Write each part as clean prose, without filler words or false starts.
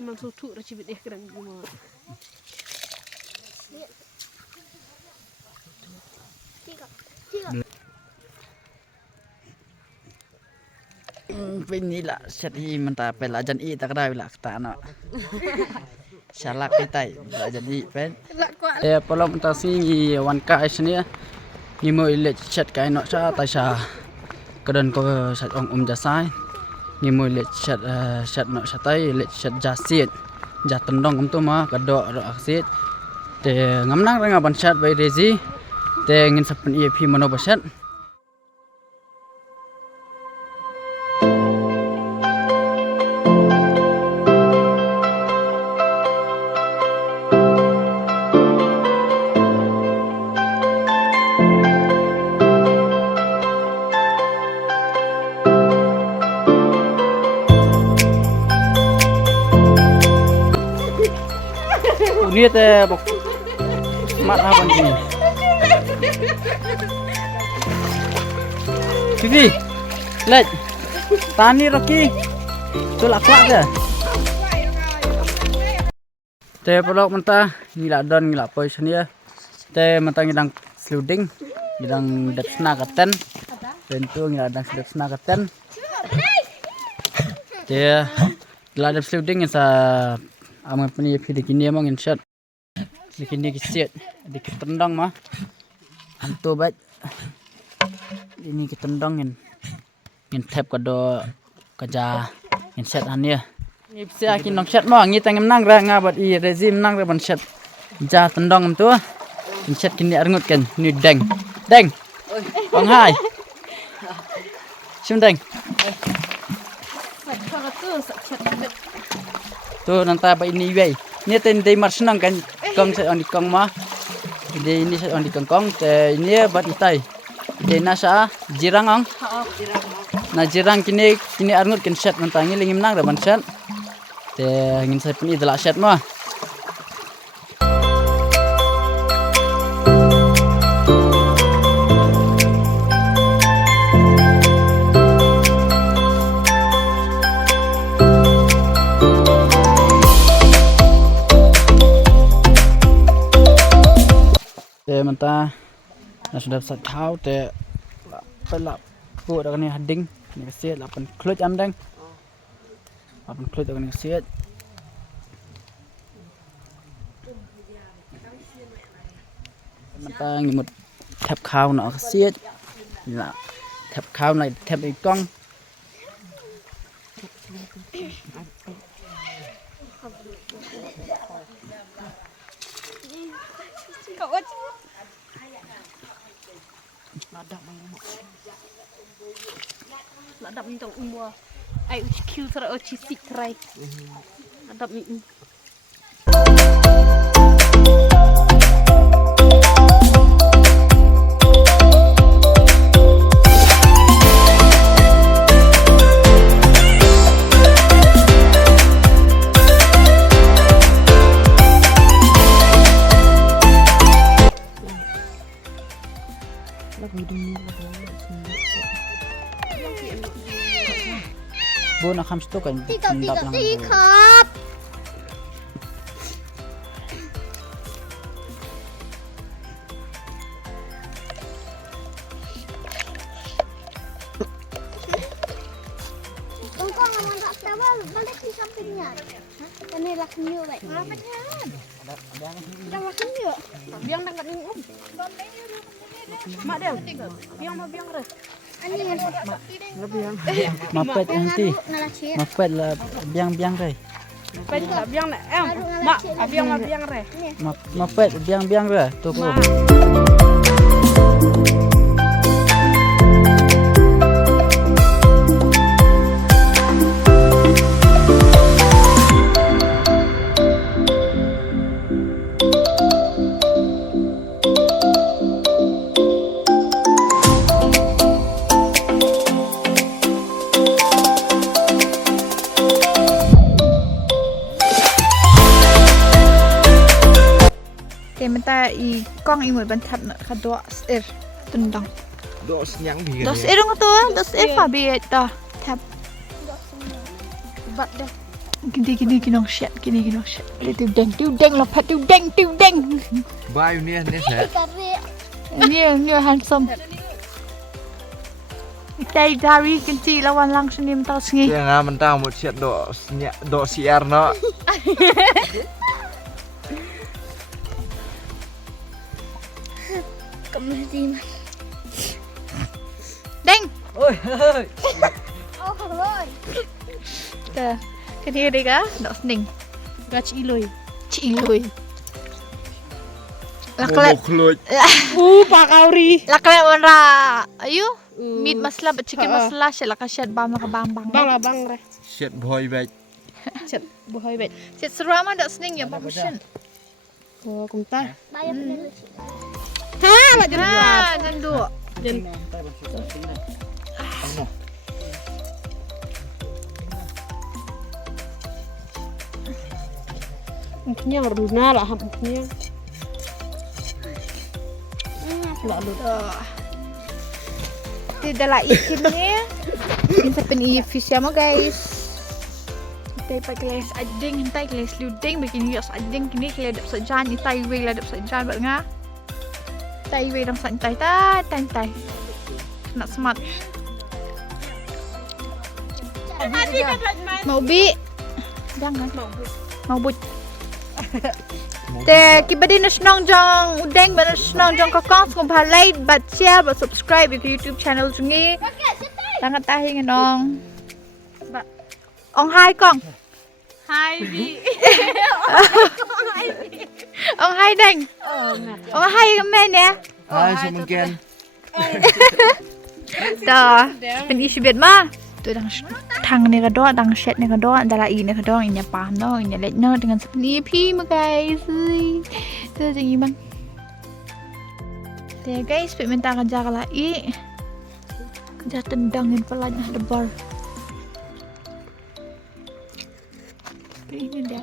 Memang sutuk dah cibit dia keren semua. Pinila set hi menta pel ajan i tak ada bila kata no. Salak itai ajan i pen. Polom ta si wan ka isni ni mo ile chat kai no sa ta sa kedan ko sat ong jasai ni mo ile chat no sa tai ile chat jasit jatendong kum tu ma kado ro aksit te ngamnang ranga ban chat bai rezi te ngin sapen ep mono basat. Ni te bok mat haban ni. Vivi, lej. Tani Rocky. Tu lak kuat ke? Te pelok mentah ngila don ngila poi senia. Te mentah ngidang sluding, ngidang detsna katen. Tentu ngila dang detsna katen. Te ngila sluding sa amang pani pidi kini amang inshat kini kisiat di ketendang mah antu bat ini ketendang in tap kado kaja inshat ania ni sia kin nong chat mah ngi tangem nang ra ngabat i rezim nang ra ban chat ja tendang tu inshat kini arngut kan ni deng bang hai sim deng tu nanta ba ini wei ni ten dei mar senang kan kong sa on di kong ma de ini sa on di kong te ini bat itai de nasa jirang ang na jirang kini arngut kan set nanta ngi lingim nang da ban set te ngin sa peni dala set ma menta sudah sat kau te pelak pu dak ni hading ni kesiat lapan kluj amdang lapan kluj dak ni kesiat menta ngimut tap kau nak kesiat la tap kau nak tap ikong Kau aja. Ladap minta umur. Ai uci kill sera uci sik try. Ladap ni. Bu nak ham stok kan Tiga. Engkau nggak tak tawar balik di sampingnya. Ini laknya baik. Lapetnya. Ada laknya. Biang dah kat ni. Mak dia. Biang re. mapet nanti mapet lah biang re Pen lah biang nak mak biang re. mapet biang re tu ko Menta i kong i mui ban tap na ka dos tundang. Dos nyang bi. Dos ngatu, dos fa bi ta tap. Bat dah. Gini dong shit. Deng lompat deng. Bao nhiêu nè sẽ Ni handsome. Tay dari kinti lawan langsung ni mental sengi. Jangan mentang một chuyện độ CR nó Kemudian. Deng. Oh, ơi. Cái này đây cả, đỏ sning. Gak cilui. Laklet. một lượt Pak Kauri. Laklet wanra. Ayo. Meat masala, chicken masala, shit lakasyad bam nakabang. Bang re. chuyện bồi về Shit buhay bet. Shit serama đỏ sning ya pamushin. Oh, kumta. Bayar dulu. Ha, jangan dua. Mungkinnya ngeruna lah, mungkinnya. Lalu. Tidak lah ikannya. Kita peni fish ya guys. Kita pakai kelas ading, hentai kelas luding, bikin yos ading kini kelas dap sejan, itai we lah dap sejan buat ngah. Tai we dang santai tai. Nak smart. Mau bi? Jangan. Mau but. Te kibadi na snong jong udeng ba na snong jong kakong kung like, bat share, bat subscribe ke YouTube channel jungi. Tangat tahi nganong. Ba. Ong hai kong. Hai bi. Ong hai deng. Ong hai men ya. ai sẽ mừng khen Dah. Penisi bet ma. Tu dang tang ni ka do, dang shed ni ka do, dala i ni ka do, inya paham no, inya let no dengan sepenuhnya pi ma guys. Tu jangan bang. Te guys, pek minta kerja kala i. Kerja tendangin pelanya debar. Ini dia.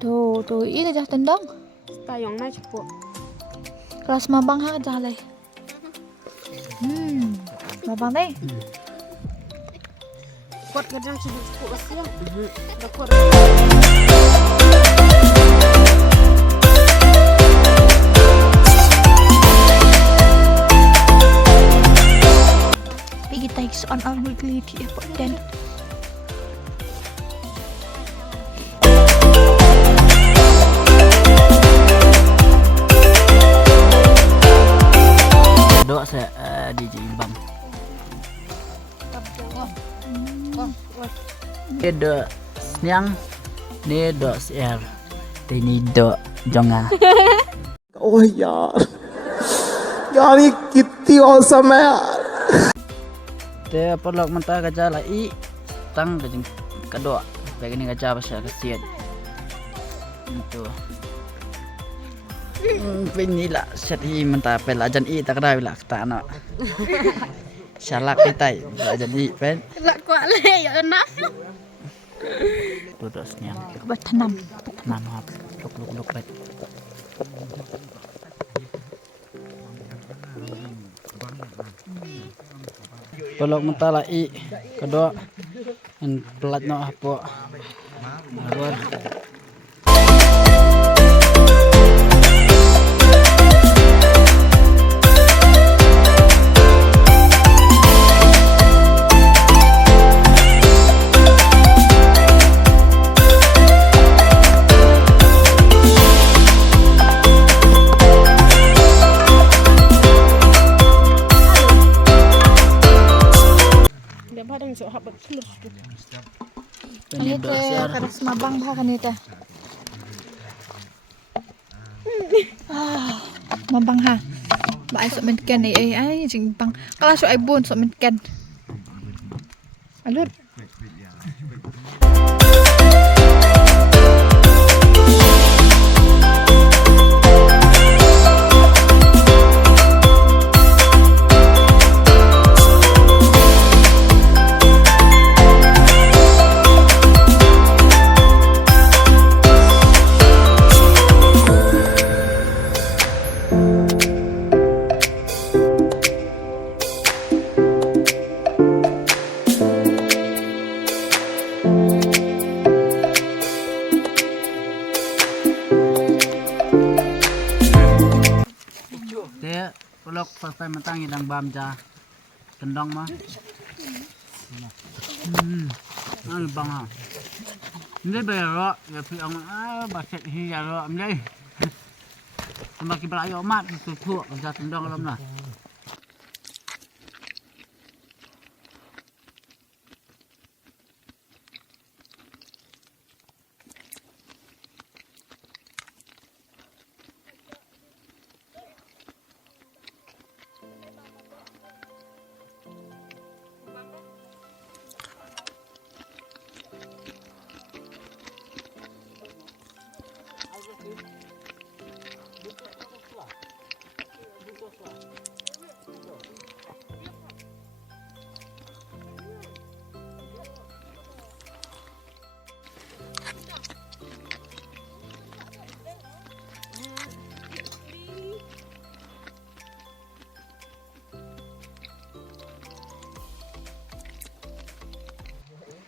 Tu i kerja tendang. Tayong na cepo. Kelas mabang ha kerja lai. Mabang deh. Kuat kadang sibuk cepo pasti ya. Kuat. Pergi taik soal weekly di airport dan Dok saya DJ Bang. Ni dok Snyang, ni dok CR. Ini dok Jonga. ओह यार यार ये कितनी औसम है यार Te perlu mentah kerja lah i tang kejeng kedua. Baik ni kerja pasal kesian. Itu. Pinilah seti mentah pel ajan i tak ada bila kata nak. Shalak kita ajan i pen. Lak kuat le ya enak. Duduk Snyang. bertanam. Tanam hap. Luk bet. Pelok mentala i kedua en pelat no apa luar So habat terus. Ini tu harus mabang bahagian itu. Mabang ha. Ba ai sok menken ai jing bang. Kalau sok ai bun sok menken. Alut. Papai matang idang bam ja. Tendang mah. Ang bang ha. Hindi ba ro? Ya pi ang baset hi ya ro am dai. Semakin belayo mat tu ja tendang lam lah.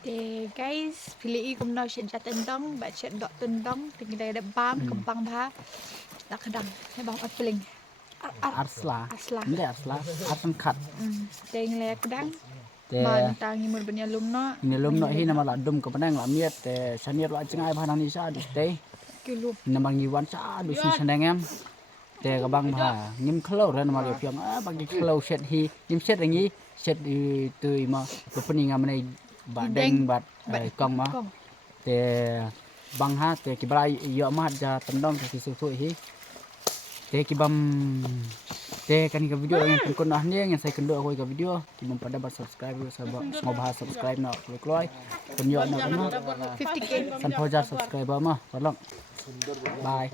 Okay guys, pilih kum nak syet tendang, bat syet dok tendang, tinggal ada bam, kembang bah, nak kedang, ni bang apeling. Arsla. Arsla. Hindi arsla. Arsam khat. Tinggal kedang, Te ban tangi mur benya lum no, inilum no hi nama la dum ka panang la miet te sanier la chengai bhanan ni sa dus te. kilo. Namang iwan sa dus ni sandang em. Te ka bang bha ngim khlo ran ma le pyang bang ki khlo set hi nim set ringi set tui ma bapani ngam nei ba deng bat kong ma. Kong. Te bang ha te ki brai yo ma ja tendong ki su su hi. Te ki bam te kan ka video yang kun nah ni yang saya kendo aku ka video ki bam pada subscribe sabab semua bahas subscribe na kloi kun yo na kan 50k. san 1000 subscriber mah tolong bye